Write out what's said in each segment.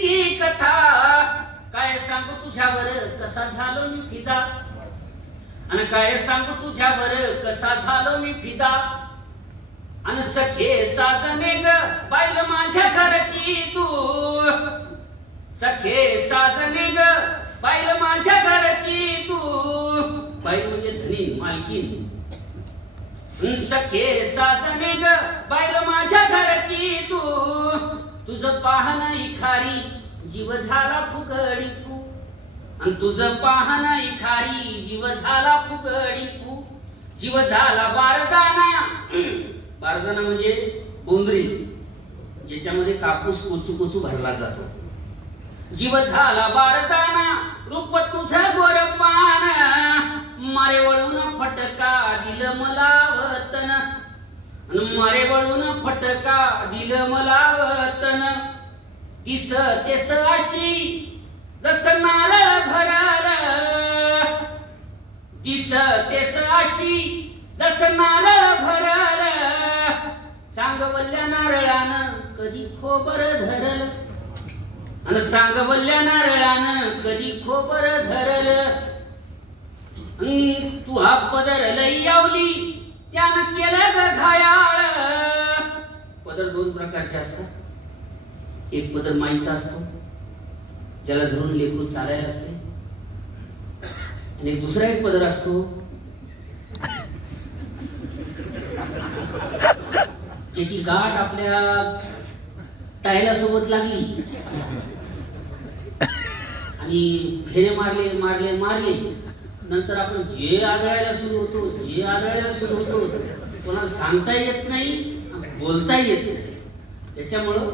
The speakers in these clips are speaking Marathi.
प्रीतीची कथा काय सांगू तुझ्यावर कसा झालो मी फिदा आणि काय सांगू तुझ्यावर कसा झालो मी फिदा आणि सखे साजने ग बाईल माझ्या घरची तू सखे साजने ग बाईल माझ्या घरची तू बाईल म्हणजे धनी मालकीन सखे साजने ग बाईल माझ्या घरची तू तुझं पाहणं इखारी जीव झाला फुगडी फू आणि तुझं पाहणं इखारी जीव झाला फुगडी फू जीव झाला बारदाना बारदाना म्हणजे बोंद्री ज्याच्यामध्ये कापूस कोचू कोचू भरला जातो जीव झाला बारदाना रूप तुझं गोरपान मारे वळून फटका दिलं मला वतन मारे वळून फटका दिलं मला वतन दिस तेस अशी जस नारळ भरल दिस तेस अशी जस नारळ भरल सांगवल्या नारळानं कधी खोबर धरल आणि सांगवल्या नारळानं कधी खोबर धरल तू हा पदर लई यावली त्यानं केलं ग घायाळ पदर दोन प्रकारचे असतात एक पदर माईचा असतो ज्याला धरून लेकरू चालायला लागते आणि एक दुसरा एक पदर असतो त्याची गाठ आपल्या टायला सोबत लागली आणि फेरे मारले मारले मारले नंतर आपण जे आदळायला सुरू होतो कोणाला सांगता येत नाही बोलता येत नाही त्याच्यामुळं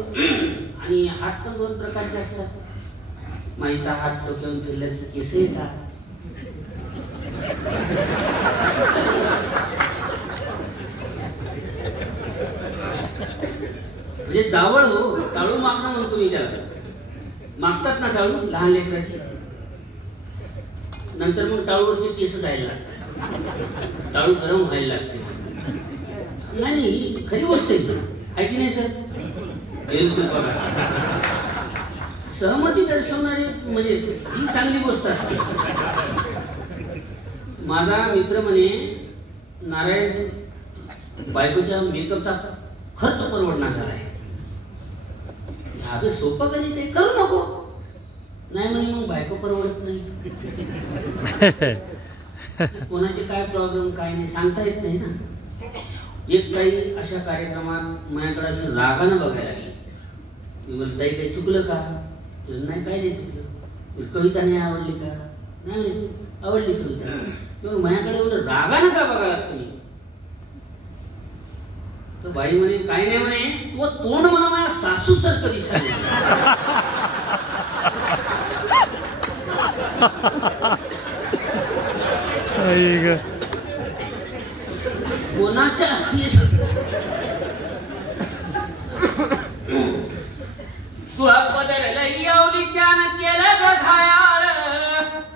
आणि हात पण दोन प्रकारचे असतात माईचा हात डोक्यावरून फिरला की केस येतात म्हणजे जावळ हो टाळू मागणं म्हणतो मी त्याला मागतात ना टाळू लहान लेकराची नंतर मग टाळूवरचे केस जायला लागतात टाळू गरम व्हायला लागते नाही खरी गोष्ट आहे की नाही सर बिलकुल बघा सहमती दर्शवणारी म्हणजे ही चांगली गोष्ट असते माझा मित्र म्हणे नारायण बायकोच्या मेकअपचा खर्च परवडणार झालाय अगं सोपं कधी ते करू नको नाही म्हणे मग बायको परवडत नाही कोणाचे काय प्रॉब्लेम काय नाही सांगता येत नाही ना एक काही अशा कार्यक्रमात माझ्याकडे अशी रागानं बघायला लागली मी बोलत ताई काही चुकलं का नाही काय नाही चुकलं कविता नाही आवडली का नाही आवडली कविता माझ्याकडे एवढं रागानं का बघायला लागतं मी तर बाई म्हणे काय नाही म्हणे तू तोंड मला माझ्या सासू सारखं दिसायला कोणाच्या तू पदर लई आवली त्यानं केलं ग घायाळ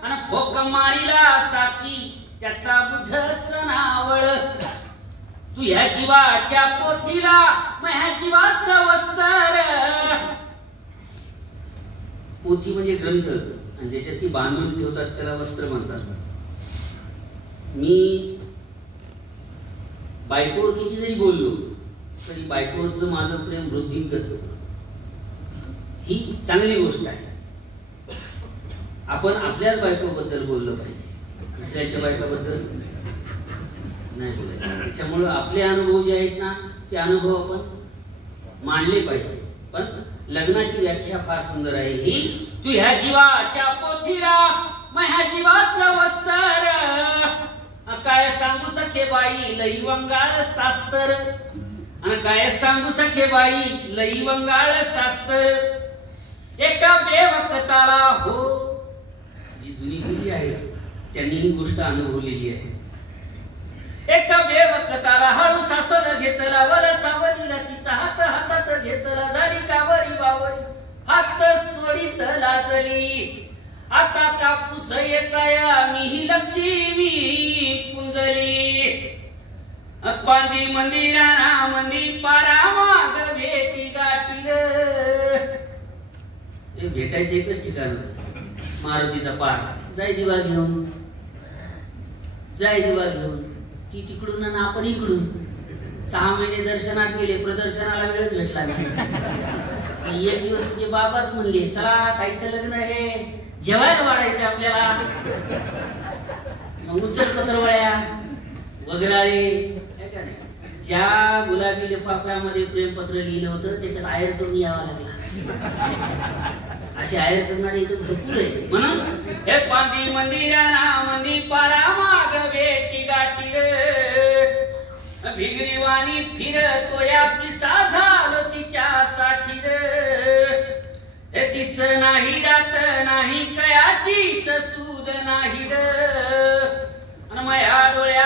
आणि भोक मारीला साथी त्याचा बुझच नावळ तू ह्या जीवाच्या पोथीला ह्या जीवाचं वस्तर पोथी म्हणजे ग्रंथ आणि ज्याच्यात ती बांधून ठेवतात त्याला वस्त्र म्हणतात मी बायकोवर किती जरी बोललो तरी बायकोवरचं माझं प्रेम वृद्धिंगत होतं ही चांगली गोष्ट आहे आपण आपल्याच बायकोबद्दल बोललं पाहिजे दुसऱ्याच्या बायकोबद्दल नाही बोलायचं त्याच्यामुळं आपले अनुभव जे आहेत ना ते अनुभव आपण मांडले पाहिजे पण लग्नाची व्याख्या फार सुंदर आहे ही तू ह्या जीवाच्या पोथीला ह्या जीवाचं वस्तर काय सांगू सखे बाई लई वंगाळ शास्त्र आणि काय सांगू सखे बाई लई वंगाळ शास्त्र एका बेवकताला हो जी जुनी पिढी आहे त्यांनी ही गोष्ट अनुभवलेली आहे एका बेवकताला हळू सासल घेतला वर सावलीला तिचा हात हातात घेतला झाली कावरी बावरी हात सोडीत लाजली आता कापूस येचाया मी ही लक्ष्मी पुंजली बांधी मंदिराना मंदी पारा माग भेटी गाठील ते भेटायचं एकच ठिकाण होतं, मारुतीचा पार. जाय दिवा घेऊन, जाय दिवा घेऊन, ती तिकडून आणि आपण इकडून. 6 महिने दर्शनात गेले, प्रदर्शनाला वेळच भेटला नाही. एक दिवस तुझे बाबाच म्हणले, चला ताईचं लग्न आहे, जेवायला वाढायचं आपल्याला. मग उचल पत्रवळ्या, वगराळे, का नाही, ज्या गुलाबी लिफाफ्यामध्ये प्रेमपत्र लिहिलं होतं त्याच्यात आयर करून यावा लागला. असे आयर करणारे इथं भरपूर आहे. म्हणून हे पांदी मंदिराना मंदी पारा माग भेटी गाठी रे, भिगरीवाणी फिरतो या पिसा झालं तिच्यासाठी रे, दिस नाही रात नाही कयाचीच सूद नाही रे, आणि माझ्या डोळ्या